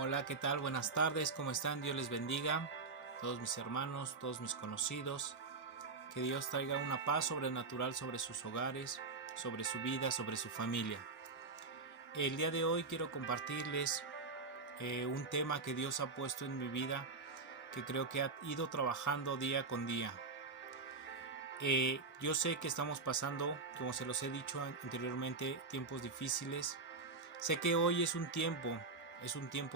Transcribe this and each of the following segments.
Hola, ¿qué tal? Buenas tardes, ¿cómo están? Dios les bendiga. Todos mis hermanos, todos mis conocidos. Que Dios traiga una paz sobrenatural sobre sus hogares, sobre su vida, sobre su familia. El día de hoy quiero compartirles un tema que Dios ha puesto en mi vida, que creo que ha ido trabajando día con día. Yo sé que estamos pasando, como se los he dicho anteriormente, tiempos difíciles. Sé que hoy es un tiempo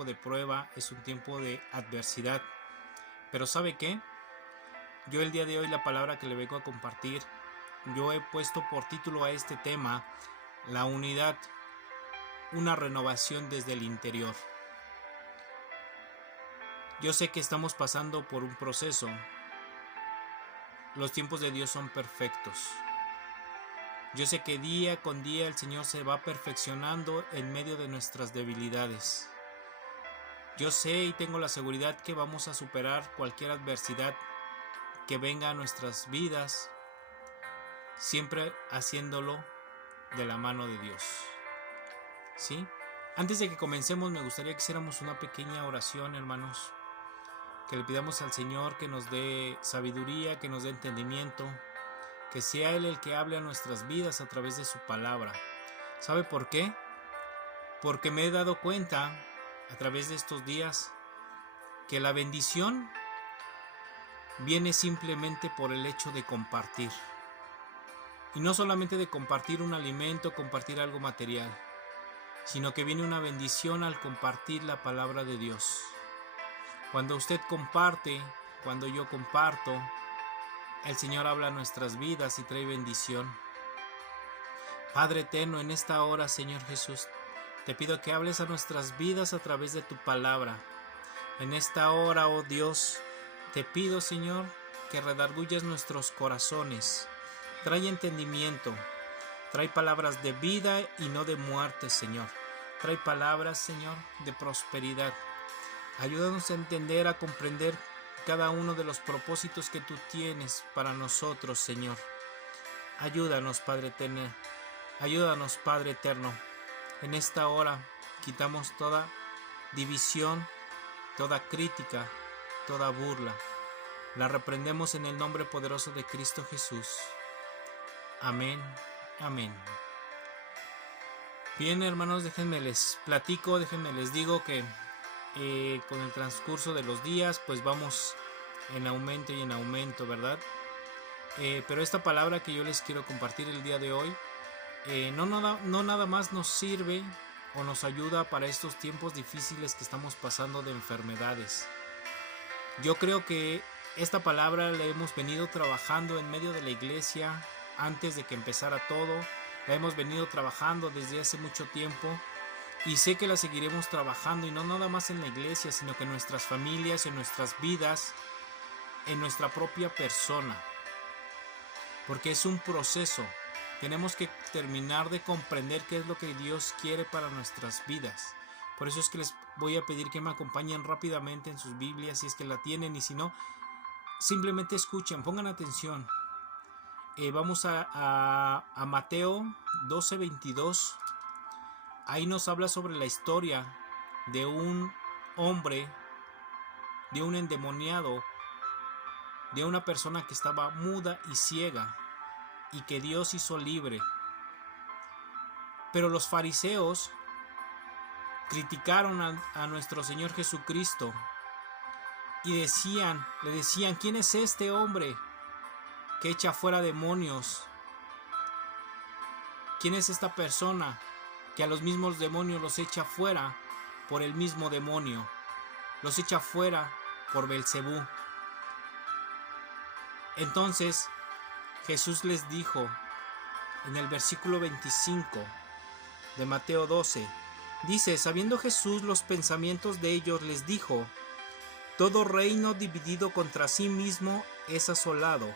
de prueba, es un tiempo de adversidad. Pero ¿sabe qué? Yo el día de hoy la palabra que le vengo a compartir, yo he puesto por título a este tema, la unidad, una renovación desde el interior. Yo sé que estamos pasando por un proceso. Los tiempos de Dios son perfectos. Yo sé que día con día el Señor se va perfeccionando en medio de nuestras debilidades. Yo sé y tengo la seguridad que vamos a superar cualquier adversidad que venga a nuestras vidas, siempre haciéndolo de la mano de Dios. ¿Sí? Antes de que comencemos, me gustaría que hiciéramos una pequeña oración, hermanos. Que le pidamos al Señor que nos dé sabiduría, que nos dé entendimiento, que sea Él el que hable a nuestras vidas a través de su palabra. ¿Sabe por qué? Porque me he dado cuenta a través de estos días que la bendición viene simplemente por el hecho de compartir. Y no solamente de compartir un alimento, compartir algo material, sino que viene una bendición al compartir la palabra de Dios. Cuando usted comparte, cuando yo comparto, el Señor habla a nuestras vidas y trae bendición. Padre eterno, en esta hora, Señor Jesús, te pido que hables a nuestras vidas a través de tu palabra. En esta hora, oh Dios, te pido, Señor, que redargulles nuestros corazones. Trae entendimiento, trae palabras de vida y no de muerte, Señor. Trae palabras, Señor, de prosperidad. Ayúdanos a entender, a comprender cada uno de los propósitos que tú tienes para nosotros, Señor. Ayúdanos, Padre eterno. Ayúdanos, Padre eterno. En esta hora quitamos toda división, toda crítica, toda burla. La reprendemos en el nombre poderoso de Cristo Jesús. Amén. Amén. Bien, hermanos, déjenme les platico, déjenme les digo que con el transcurso de los días pues vamos en aumento y en aumento, ¿verdad? Pero esta palabra que yo les quiero compartir el día de hoy no nada más nos sirve o nos ayuda para estos tiempos difíciles que estamos pasando de enfermedades. Yo creo que esta palabra la hemos venido trabajando en medio de la iglesia antes de que empezara todo. La hemos venido trabajando desde hace mucho tiempo y sé que la seguiremos trabajando, y no nada más en la iglesia, sino que en nuestras familias, en nuestras vidas, en nuestra propia persona, porque es un proceso. Tenemos que terminar de comprender qué es lo que Dios quiere para nuestras vidas. Por eso es que les voy a pedir que me acompañen rápidamente en sus Biblias, si es que la tienen, y si no, simplemente escuchen, pongan atención. Vamos a Mateo 12:22. Ahí nos habla sobre la historia de un hombre, de un endemoniado, de una persona que estaba muda y ciega y que Dios hizo libre. Pero los fariseos criticaron a nuestro Señor Jesucristo y le decían, ¿quién es este hombre que echa fuera demonios? ¿Quién es esta persona que a los mismos demonios los echa fuera por el mismo demonio? Los echa fuera por Belcebú. Entonces Jesús les dijo en el versículo 25 de Mateo 12, dice, sabiendo Jesús los pensamientos de ellos, les dijo, todo reino dividido contra sí mismo es asolado,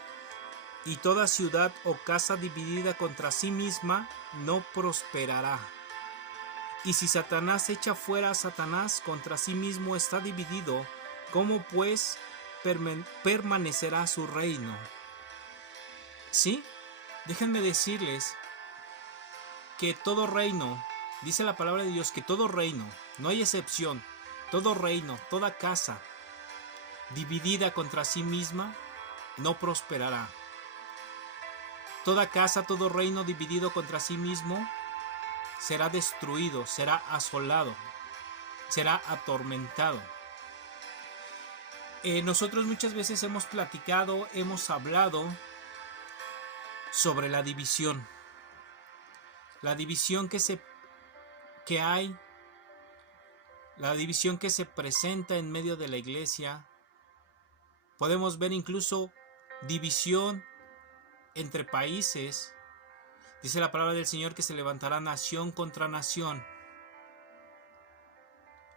y toda ciudad o casa dividida contra sí misma no prosperará. Y si Satanás echa fuera a Satanás, contra sí mismo está dividido, ¿cómo pues permanecerá su reino? ¿Sí? Déjenme decirles que todo reino, dice la palabra de Dios, que todo reino, no hay excepción, todo reino, toda casa dividida contra sí misma no prosperará. Toda casa, todo reino dividido contra sí mismo será destruido, será asolado, será atormentado. Nosotros muchas veces hemos platicado, hemos hablado sobre la división que hay, la división que se presenta en medio de la iglesia. Podemos ver incluso división entre países. Dice la palabra del Señor que se levantará nación contra nación.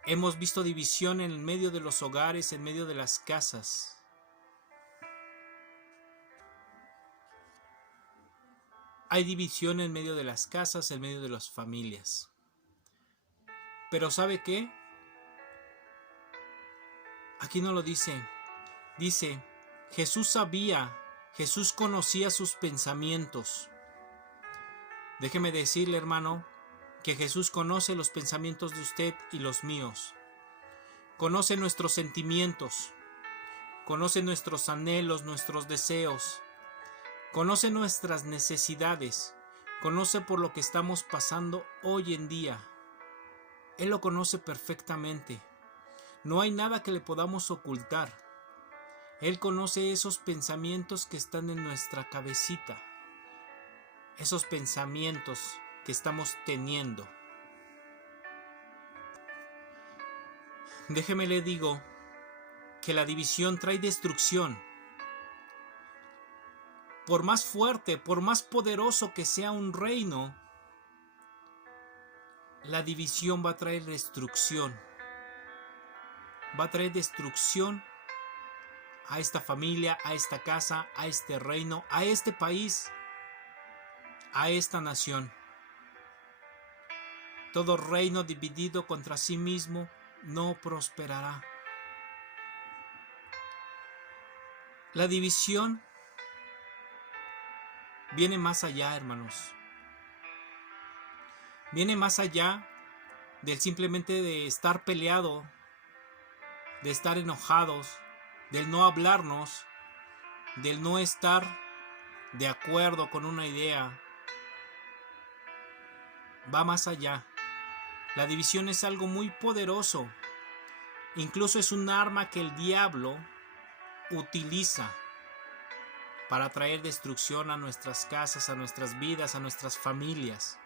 Hemos visto división en medio de los hogares, en medio de las casas. Hay división en medio de las casas, en medio de las familias. Pero ¿sabe qué? Aquí no lo dice. Dice, Jesús conocía sus pensamientos. Déjeme decirle, hermano, que Jesús conoce los pensamientos de usted y los míos. Conoce nuestros sentimientos. Conoce nuestros anhelos, nuestros deseos. Conoce nuestras necesidades. Conoce por lo que estamos pasando hoy en día. Él lo conoce perfectamente. No hay nada que le podamos ocultar. Él conoce esos pensamientos que están en nuestra cabecita. Esos pensamientos que estamos teniendo. Déjeme le digo que la división trae destrucción. Por más fuerte, por más poderoso que sea un reino, la división va a traer destrucción. Va a traer destrucción a esta familia, a esta casa, a este reino, a este país, a esta nación. Todo reino dividido contra sí mismo no prosperará. La división viene más allá, hermanos. Viene más allá del simplemente de estar peleado, de estar enojados, del no hablarnos, del no estar de acuerdo con una idea. Va más allá. La división es algo muy poderoso. Incluso es un arma que el diablo utiliza para traer destrucción a nuestras casas, a nuestras vidas, a nuestras familias.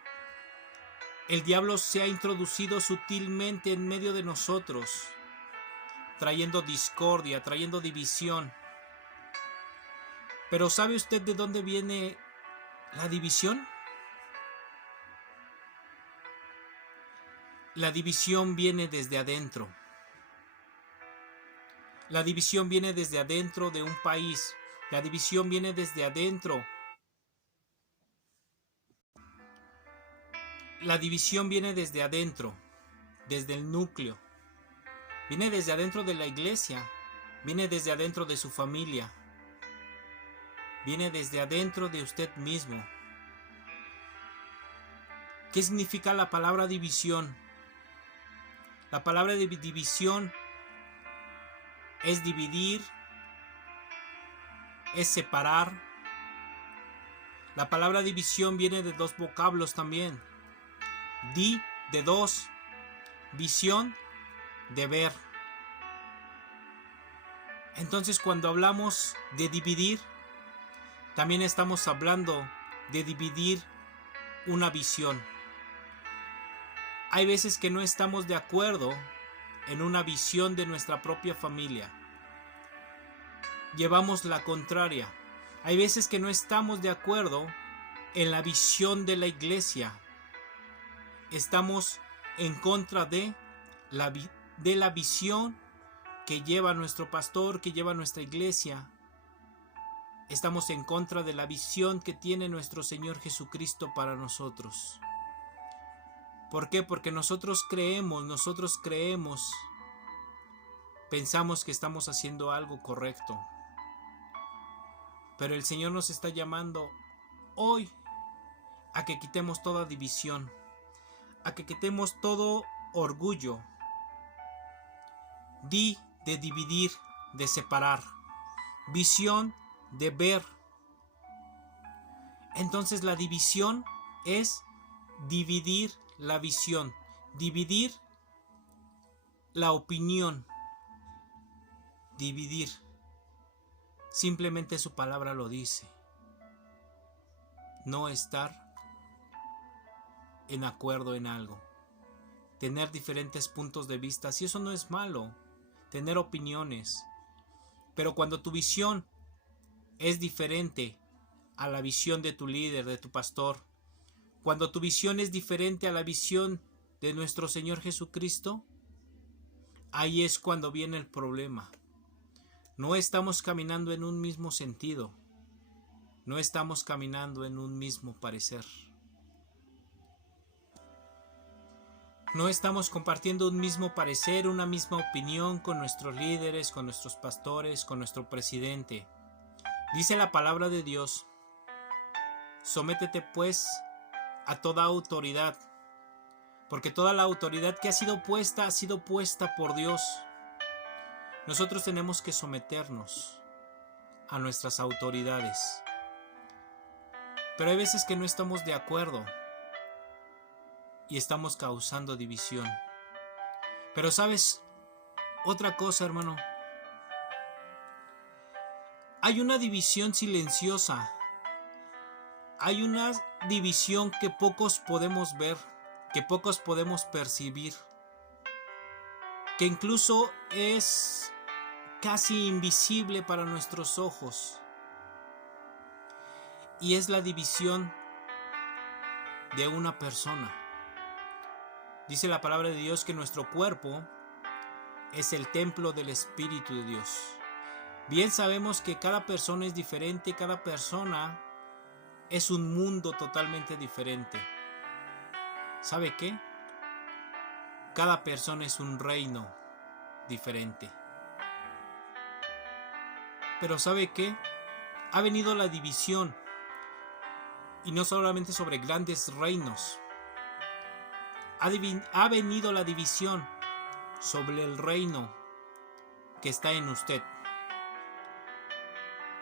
El diablo se ha introducido sutilmente en medio de nosotros, trayendo discordia, trayendo división. Pero ¿sabe usted de dónde viene la división? La división viene desde adentro. La división viene desde adentro de un país. La división viene desde adentro. La división viene desde adentro, desde el núcleo. Viene desde adentro de la iglesia. Viene desde adentro de su familia. Viene desde adentro de usted mismo. ¿Qué significa la palabra división? La palabra de división es dividir, es separar. La palabra división viene de dos vocablos también. Di, de dos. Visión, de ver. Entonces, cuando hablamos de dividir, también estamos hablando de dividir una visión. Hay veces que no estamos de acuerdo en una visión de nuestra propia familia. Llevamos la contraria. Hay veces que no estamos de acuerdo en la visión de la iglesia. Estamos en contra de la visión que lleva nuestro pastor, que lleva nuestra iglesia. Estamos en contra de la visión que tiene nuestro Señor Jesucristo para nosotros. ¿Por qué? Porque nosotros creemos, pensamos que estamos haciendo algo correcto. Pero el Señor nos está llamando hoy a que quitemos toda división, a que quitemos todo orgullo, Di de dividir, de separar. Visión de ver. Entonces la división es dividir la visión, dividir la opinión, dividir. Simplemente su palabra lo dice. No estar en acuerdo en algo. Tener diferentes puntos de vista. Si eso no es malo. Tener opiniones. Pero cuando tu visión es diferente a la visión de tu líder, de tu pastor, cuando tu visión es diferente a la visión de nuestro Señor Jesucristo, ahí es cuando viene el problema. No estamos caminando en un mismo sentido. No estamos caminando en un mismo parecer. No estamos compartiendo un mismo parecer, una misma opinión con nuestros líderes, con nuestros pastores, con nuestro presidente. Dice la palabra de Dios: sométete pues a toda autoridad, porque toda la autoridad que ha sido puesta por Dios. Nosotros tenemos que someternos a nuestras autoridades. Pero hay veces que no estamos de acuerdo y estamos causando división. Pero ¿sabes otra cosa, hermano? Hay una división silenciosa. Hay una división que pocos podemos ver, que pocos podemos percibir, que incluso es casi invisible para nuestros ojos. Y es la división de una persona. Dice la palabra de Dios que nuestro cuerpo es el templo del Espíritu de Dios. Bien sabemos que cada persona es diferente, cada persona es un mundo totalmente diferente. ¿Sabe qué? Cada persona es un reino diferente. Pero ¿sabe qué? Ha venido la división, y no solamente sobre grandes reinos. Ha venido la división sobre el reino que está en usted.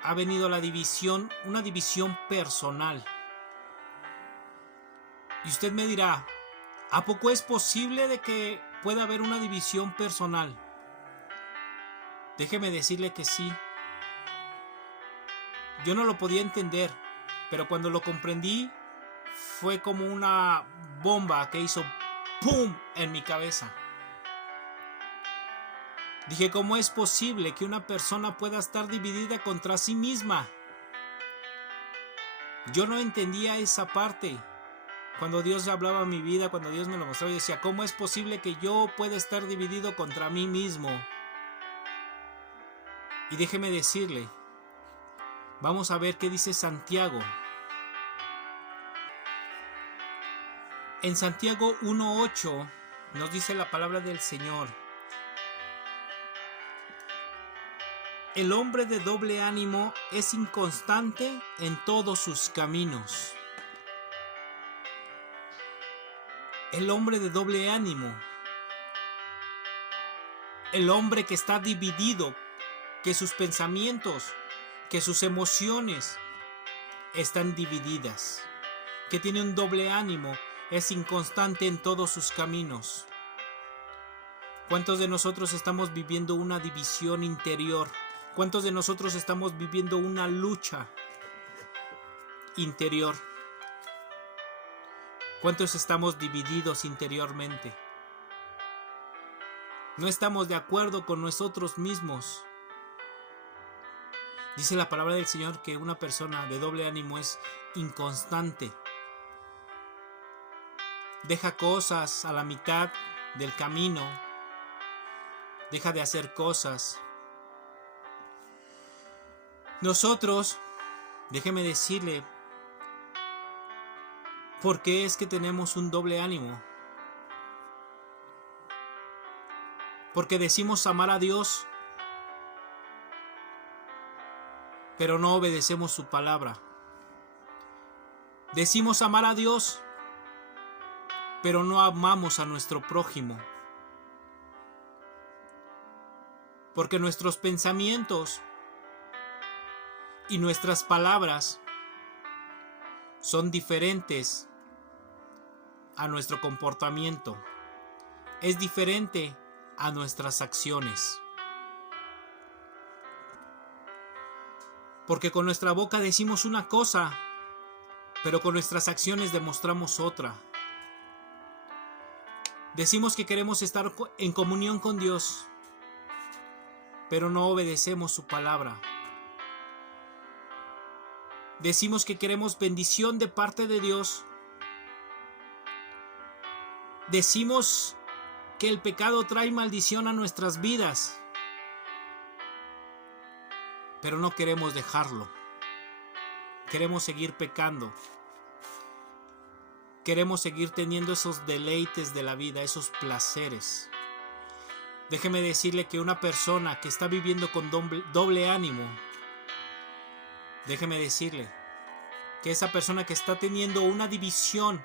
Ha venido la división, una división personal. Y usted me dirá, ¿a poco es posible de que pueda haber una división personal? Déjeme decirle que sí. Yo no lo podía entender, pero cuando lo comprendí, fue como una bomba que hizo ¡pum! En mi cabeza. Dije, ¿cómo es posible que una persona pueda estar dividida contra sí misma? Yo no entendía esa parte. Cuando Dios hablaba a mi vida, cuando Dios me lo mostró, yo decía, ¿cómo es posible que yo pueda estar dividido contra mí mismo? Y déjeme decirle, vamos a ver qué dice Santiago. En Santiago 1:8 nos dice la palabra del Señor: el hombre de doble ánimo es inconstante en todos sus caminos. El hombre de doble ánimo, el hombre que está dividido, que sus pensamientos, que sus emociones están divididas, que tiene un doble ánimo, es inconstante en todos sus caminos. ¿Cuántos de nosotros estamos viviendo una división interior? ¿Cuántos de nosotros estamos viviendo una lucha interior? ¿Cuántos estamos divididos interiormente? No estamos de acuerdo con nosotros mismos. Dice la palabra del Señor que una persona de doble ánimo es inconstante. Deja cosas a la mitad del camino. Deja de hacer cosas. Nosotros, déjeme decirle, ¿por qué es que tenemos un doble ánimo? Porque decimos amar a Dios, pero no obedecemos su palabra. Decimos amar a Dios, pero no amamos a nuestro prójimo. Porque nuestros pensamientos y nuestras palabras son diferentes a nuestro comportamiento. Es diferente a nuestras acciones. Porque con nuestra boca decimos una cosa, pero con nuestras acciones demostramos otra. Decimos que queremos estar en comunión con Dios, pero no obedecemos su palabra. Decimos que queremos bendición de parte de Dios. Decimos que el pecado trae maldición a nuestras vidas, pero no queremos dejarlo. Queremos seguir pecando. Queremos seguir teniendo esos deleites de la vida, esos placeres. Déjeme decirle que una persona que está viviendo con doble ánimo, déjeme decirle que esa persona que está teniendo una división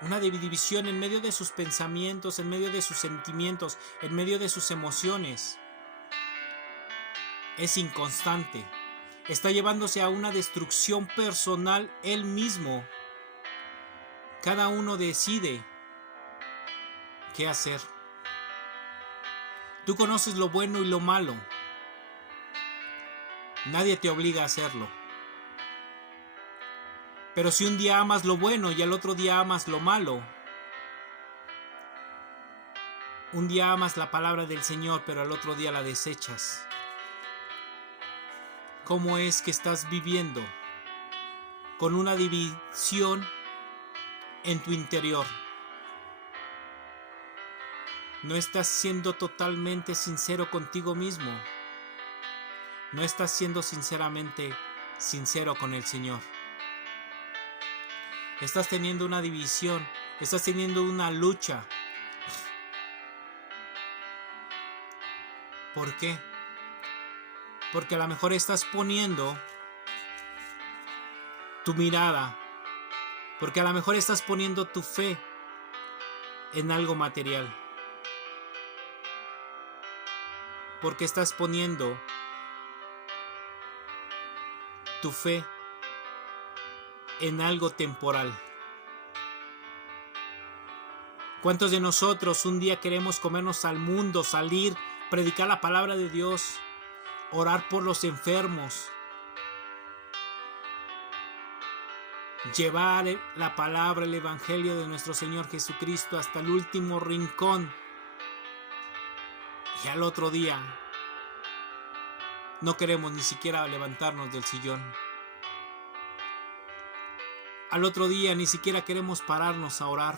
en medio de sus pensamientos, en medio de sus sentimientos, en medio de sus emociones, es inconstante. Está llevándose a una destrucción personal él mismo. Cada uno decide qué hacer. Tú conoces lo bueno y lo malo. Nadie te obliga a hacerlo. Pero si un día amas lo bueno y al otro día amas lo malo, un día amas la palabra del Señor, pero al otro día la desechas, ¿cómo es que estás viviendo con una división en tu interior? No estás siendo totalmente sincero contigo mismo. No estás siendo sinceramente sincero con el Señor. Estás teniendo una división, estás teniendo una lucha. ¿Por qué? Porque a lo mejor estás poniendo tu mirada, porque a lo mejor estás poniendo tu fe en algo material, porque estás poniendo tu fe en algo temporal. ¿Cuántos de nosotros un día queremos comernos al mundo, salir, predicar la palabra de Dios, orar por los enfermos, llevar la palabra, el evangelio de nuestro Señor Jesucristo hasta el último rincón, y al otro día no queremos ni siquiera levantarnos del sillón? Al otro día ni siquiera queremos pararnos a orar.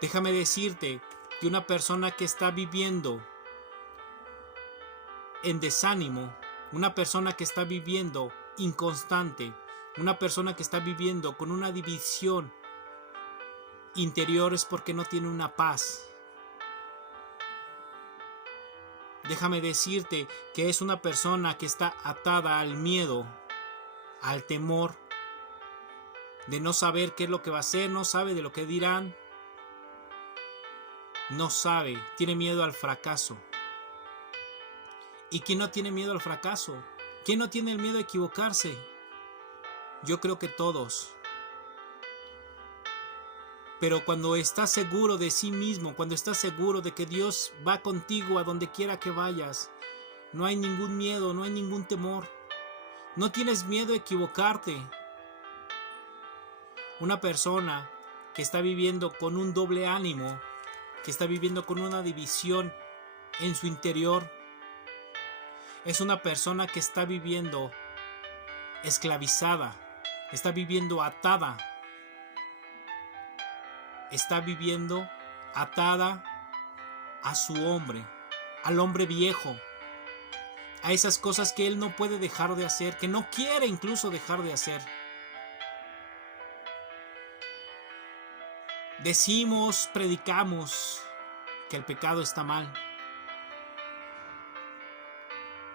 Déjame decirte que una persona que está viviendo en desánimo, una persona que está viviendo inconstante, una persona que está viviendo con una división interior, es porque no tiene una paz. Déjame decirte que es una persona que está atada al miedo, al temor, de no saber qué es lo que va a hacer, no sabe de lo que dirán, no sabe, tiene miedo al fracaso. ¿Y quién no tiene miedo al fracaso? ¿Quién no tiene el miedo a equivocarse? Yo creo que todos. Pero cuando estás seguro de sí mismo, cuando estás seguro de que Dios va contigo a donde quiera que vayas, no hay ningún miedo, no hay ningún temor. No tienes miedo a equivocarte. Una persona que está viviendo con un doble ánimo, que está viviendo con una división en su interior, es una persona que está viviendo esclavizada, está viviendo atada, está viviendo atada a su hombre, al hombre viejo, a esas cosas que él no puede dejar de hacer, que no quiere incluso dejar de hacer. Decimos, predicamos que el pecado está mal,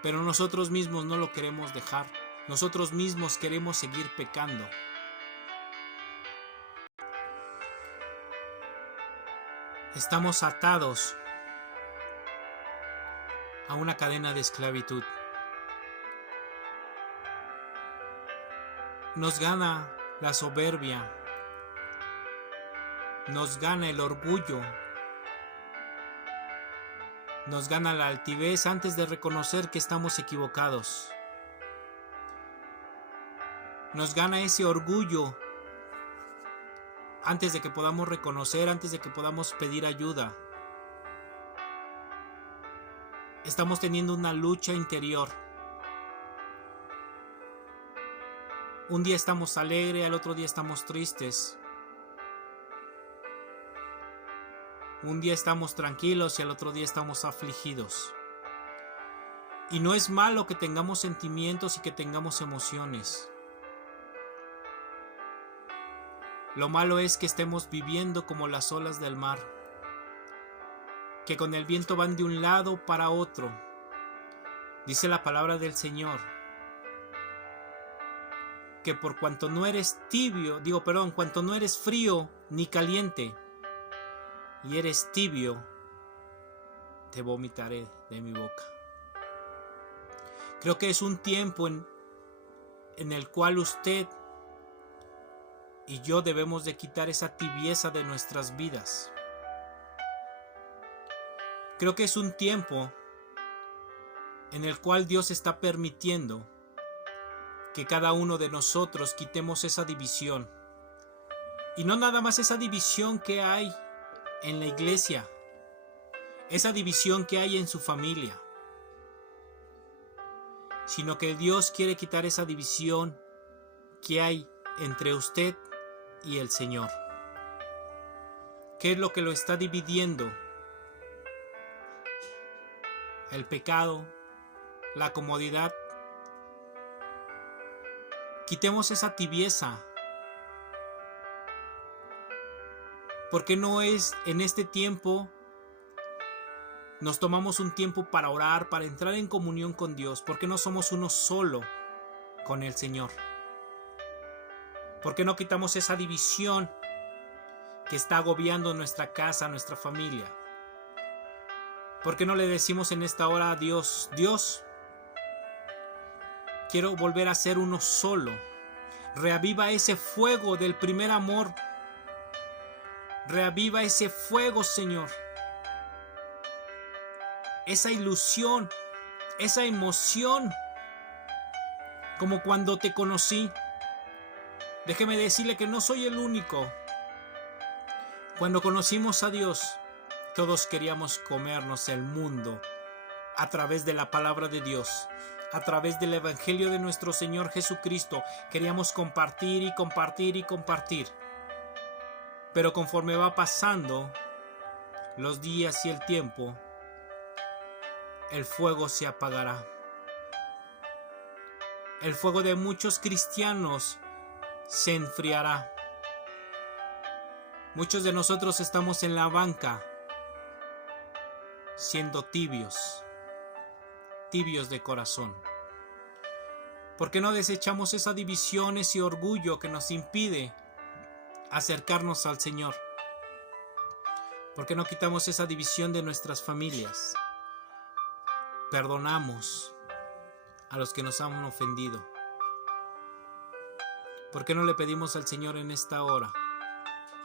pero nosotros mismos no lo queremos dejar. Nosotros mismos queremos seguir pecando. Estamos atados a una cadena de esclavitud. Nos gana la soberbia, nos gana el orgullo, nos gana la altivez antes de reconocer que estamos equivocados. Nos gana ese orgullo antes de que podamos reconocer, antes de que podamos pedir ayuda. Estamos teniendo una lucha interior. Un día estamos alegres, al otro día estamos tristes. Un día estamos tranquilos y al otro día estamos afligidos. Y no es malo que tengamos sentimientos y que tengamos emociones. Lo malo es que estemos viviendo como las olas del mar, que con el viento van de un lado para otro. Dice la palabra del Señor que por cuanto no eres cuanto no eres frío ni caliente y eres tibio, te vomitaré de mi boca. Creo que es un tiempo en el cual usted y yo debemos de quitar esa tibieza de nuestras vidas. Creo que es un tiempo en el cual Dios está permitiendo que cada uno de nosotros quitemos esa división. Y no nada más esa división que hay en la iglesia, esa división que hay en su familia, sino que Dios quiere quitar esa división que hay entre usted y el Señor. ¿Qué es lo que lo está dividiendo? El pecado, la comodidad. Quitemos esa tibieza. ¿Por qué no es en este tiempo nos tomamos un tiempo para orar, para entrar en comunión con Dios? ¿Por qué no somos uno solo con el Señor? ¿Por qué no quitamos esa división que está agobiando nuestra casa, nuestra familia? ¿Por qué no le decimos en esta hora a Dios: Dios, quiero volver a ser uno solo? Reaviva ese fuego del primer amor. Reaviva ese fuego, Señor. Esa ilusión, esa emoción, como cuando te conocí. Déjeme decirle que no soy el único. Cuando conocimos a Dios, todos queríamos comernos el mundo a través de la palabra de Dios, a través del Evangelio de nuestro Señor Jesucristo. Queríamos compartir y compartir y compartir. Pero conforme va pasando los días y el tiempo, el fuego se apagará. El fuego de muchos cristianos se enfriará. Muchos de nosotros estamos en la banca siendo tibios de corazón. ¿Por qué no desechamos esa división, ese orgullo que nos impide acercarnos al Señor? ¿Por qué no quitamos esa división de nuestras familias? Perdonamos a los que nos han ofendido. ¿Por qué no le pedimos al Señor en esta hora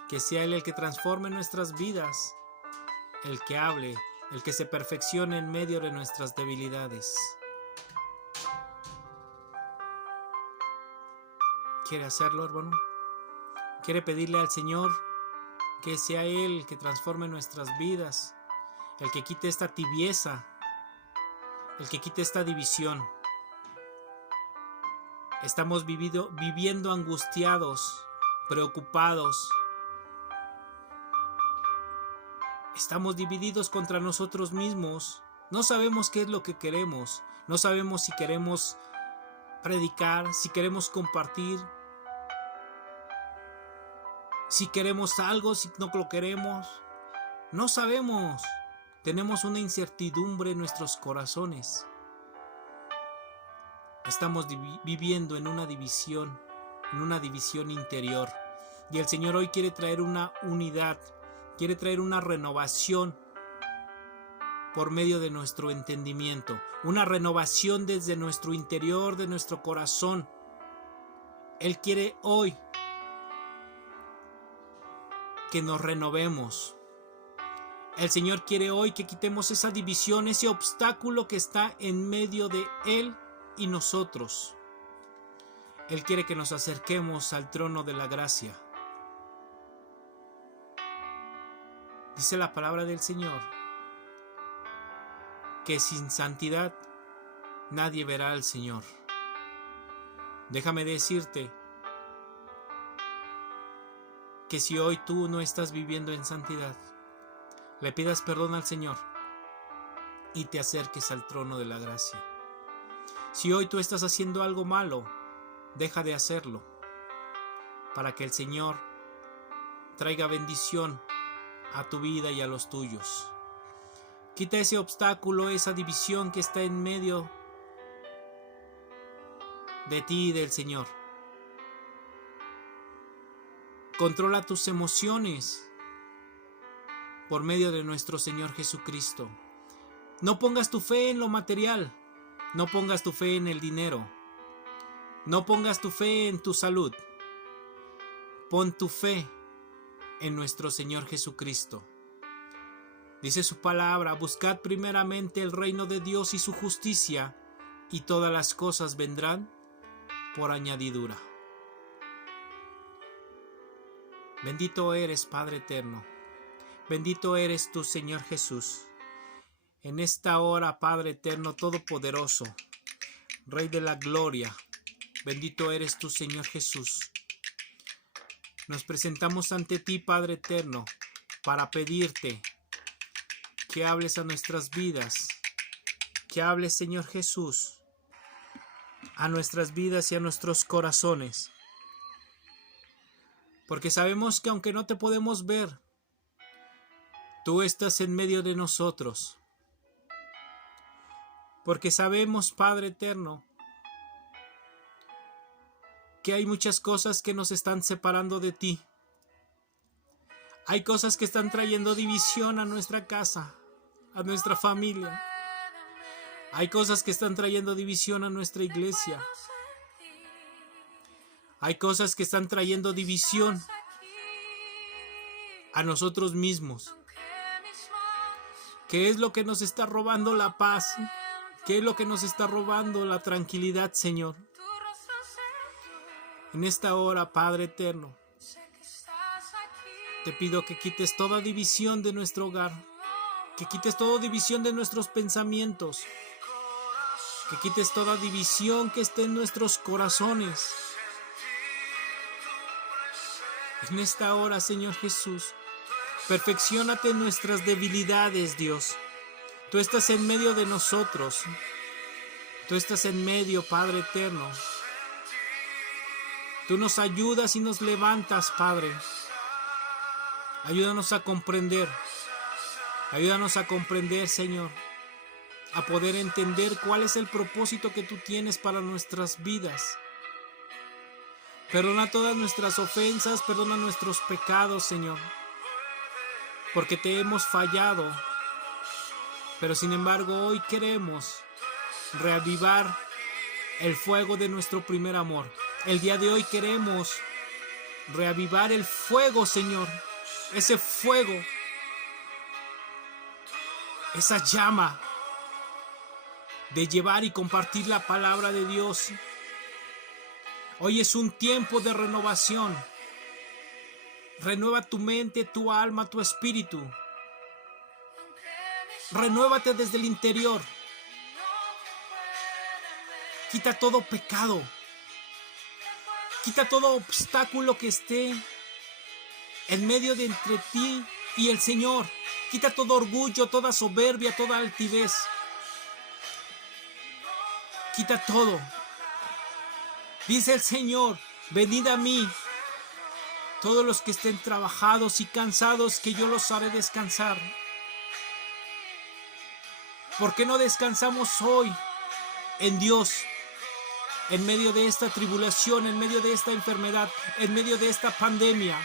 que sea Él el que transforme nuestras vidas, el que hable, el que se perfeccione en medio de nuestras debilidades? ¿Quiere hacerlo, hermano? ¿Quiere pedirle al Señor que sea Él el que transforme nuestras vidas, el que quite esta tibieza, el que quite esta división? Estamos viviendo angustiados, preocupados. Estamos divididos contra nosotros mismos. No sabemos qué es lo que queremos. No sabemos si queremos predicar, si queremos compartir, si queremos algo, si no lo queremos. No sabemos. Tenemos una incertidumbre en nuestros corazones. Estamos viviendo en una división interior. Y el Señor hoy quiere traer una unidad, quiere traer una renovación por medio de nuestro entendimiento, una renovación desde nuestro interior, de nuestro corazón. Él quiere hoy que nos renovemos. El Señor quiere hoy que quitemos esa división, ese obstáculo que está en medio de Él y nosotros. Él quiere que nos acerquemos al trono de la gracia. Dice la palabra del Señor que sin santidad nadie verá al Señor. Déjame decirte que si hoy tú no estás viviendo en santidad, le pidas perdón al Señor y te acerques al trono de la gracia. Si hoy tú estás haciendo algo malo, deja de hacerlo para que el Señor traiga bendición a tu vida y a los tuyos. Quita ese obstáculo, esa división que está en medio de ti y del Señor. Controla tus emociones por medio de nuestro Señor Jesucristo. No pongas tu fe en lo material, no pongas tu fe en el dinero, no pongas tu fe en tu salud. Pon tu fe en nuestro Señor Jesucristo. Dice su palabra: buscad primeramente el reino de Dios y su justicia, y todas las cosas vendrán por añadidura. Bendito eres, Padre eterno. Bendito eres tú, Señor Jesús. En esta hora, Padre eterno, todopoderoso, Rey de la gloria, bendito eres tú, Señor Jesús. Nos presentamos ante ti, Padre eterno, para pedirte que hables a nuestras vidas, que hables, Señor Jesús, a nuestras vidas y a nuestros corazones. Porque sabemos que aunque no te podemos ver, tú estás en medio de nosotros. Porque sabemos, Padre eterno, que hay muchas cosas que nos están separando de ti. Hay cosas que están trayendo división a nuestra casa, a nuestra familia. Hay cosas que están trayendo división a nuestra iglesia. Hay cosas que están trayendo división a nosotros mismos. ¿Qué es lo que nos está robando la paz? ¿Qué es lo que nos está robando la tranquilidad, Señor? En esta hora, Padre eterno, te pido que quites toda división de nuestro hogar, que quites toda división de nuestros pensamientos, que quites toda división que esté en nuestros corazones. En esta hora, Señor Jesús, perfecciónate en nuestras debilidades, Dios. Tú estás en medio de nosotros. Tú estás en medio, Padre eterno. Tú nos ayudas y nos levantas, Padre. Ayúdanos a comprender. Ayúdanos a comprender, Señor. A poder entender cuál es el propósito que tú tienes para nuestras vidas. Perdona todas nuestras ofensas, perdona nuestros pecados, Señor. Porque te hemos fallado. Pero sin embargo, hoy queremos reavivar el fuego de nuestro primer amor. El día de hoy queremos reavivar el fuego, Señor. Ese fuego, esa llama de llevar y compartir la palabra de Dios. Hoy es un tiempo de renovación. Renueva tu mente, tu alma, tu espíritu. Renuévate desde el interior. Quita todo pecado. Quita todo obstáculo que esté en medio de entre ti y el Señor. Quita todo orgullo, toda soberbia, toda altivez. Quita todo. Dice el Señor: venid a mí, todos los que estén trabajados y cansados, que yo los haré descansar. ¿Por qué no descansamos hoy en Dios? En medio de esta tribulación, en medio de esta enfermedad, en medio de esta pandemia.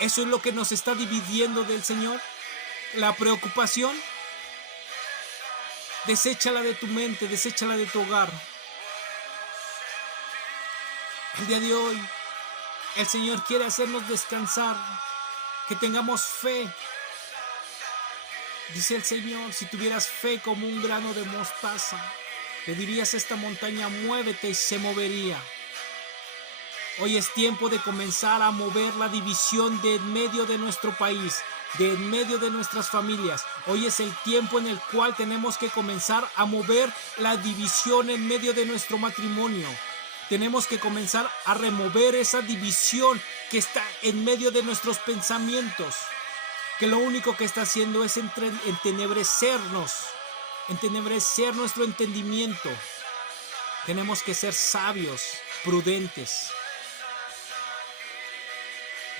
Eso es lo que nos está dividiendo del Señor. la preocupación, deséchala de tu mente, deséchala de tu hogar. El día de hoy, el Señor quiere hacernos descansar, que tengamos fe. Dice el Señor, si tuvieras fe como un grano de mostaza, le dirías a esta montaña, muévete, y se movería. Hoy es tiempo de comenzar a mover la división de en medio de nuestro país, de en medio de nuestras familias. Hoy es el tiempo en el cual tenemos que comenzar a mover la división en medio de nuestro matrimonio. Tenemos que comenzar a remover esa división que está en medio de nuestros pensamientos, que lo único que está haciendo es entenebrecernos, entenebrecer nuestro entendimiento. Tenemos que ser sabios, prudentes.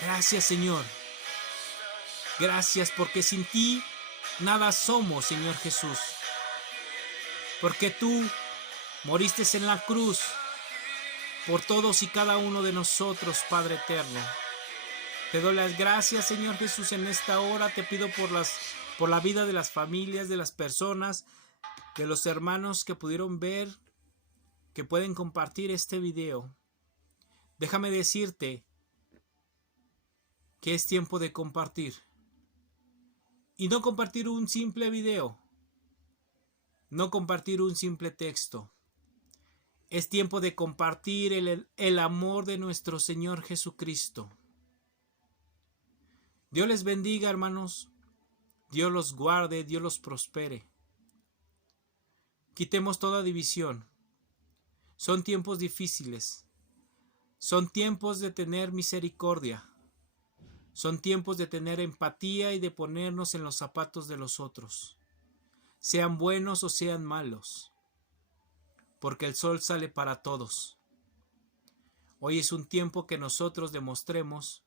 Gracias, Señor. Gracias, porque sin ti nada somos, Señor Jesús. Porque tú moriste en la cruz por todos y cada uno de nosotros, Padre eterno. Te doy las gracias, Señor Jesús, en esta hora. Te pido por la vida de las familias, de las personas, de los hermanos que pudieron ver, que pueden compartir este video. Déjame decirte que es tiempo de compartir. Y no compartir un simple video. No compartir un simple texto. Es tiempo de compartir el amor de nuestro Señor Jesucristo. Dios les bendiga, hermanos. Dios los guarde, Dios los prospere. Quitemos toda división. Son tiempos difíciles. Son tiempos de tener misericordia. Son tiempos de tener empatía y de ponernos en los zapatos de los otros. Sean buenos o sean malos. Porque el sol sale para todos. Hoy es un tiempo que nosotros demostremos,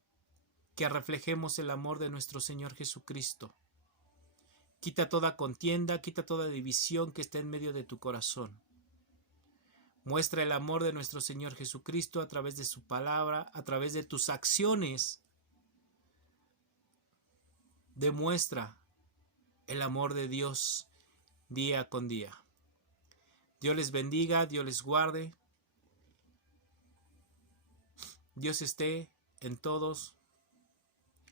que reflejemos el amor de nuestro Señor Jesucristo. Quita toda contienda, quita toda división que esté en medio de tu corazón. Muestra el amor de nuestro Señor Jesucristo a través de su palabra, a través de tus acciones. Demuestra el amor de Dios día con día. Dios les bendiga, Dios les guarde. Dios esté en todos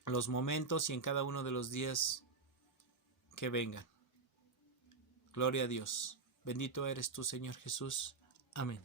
los momentos y en cada uno de los días que vengan. Gloria a Dios. Bendito eres tú, Señor Jesús. Amén.